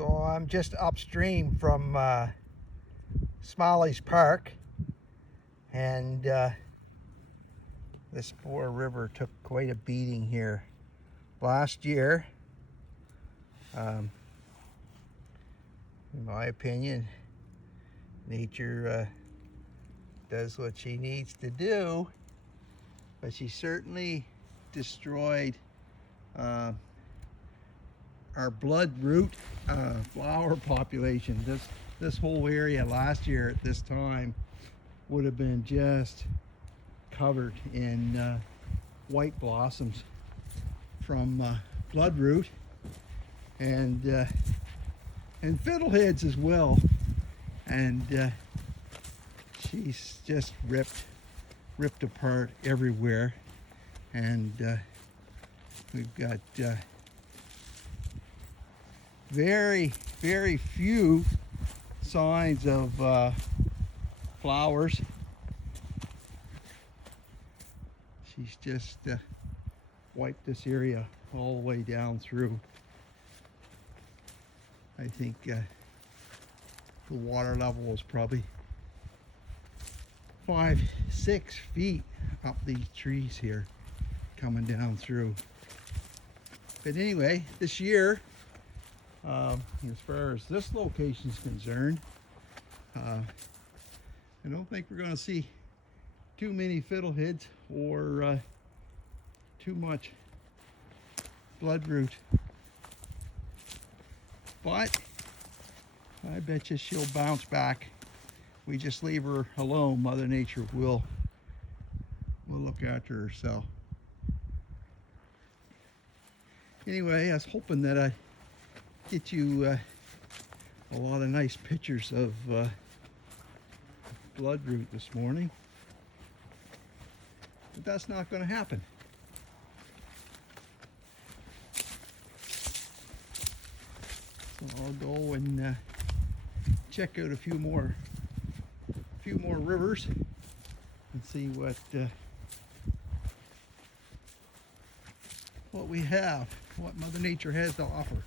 So I'm just upstream from Smalley's Park, and this poor river took quite a beating here last year. In my opinion, nature does what she needs to do, but she certainly destroyed our bloodroot flower population. This whole area last year at this time would have been just covered in white blossoms from bloodroot and fiddleheads as well. And she's just ripped apart everywhere, and we've got very few signs of flowers. She's just wiped this area all the way down through. I think the water level was probably 5-6 feet up these trees here coming down through. But anyway, this year, as far as this location is concerned, I don't think we're going to see too many fiddleheads or too much bloodroot. But I bet you she'll bounce back. We just leave her alone. Mother Nature will look after herself. Anyway, I was hoping that I get you a lot of nice pictures of bloodroot this morning, but that's not going to happen. So I'll go and check out a few more rivers and see what we have, what Mother Nature has to offer.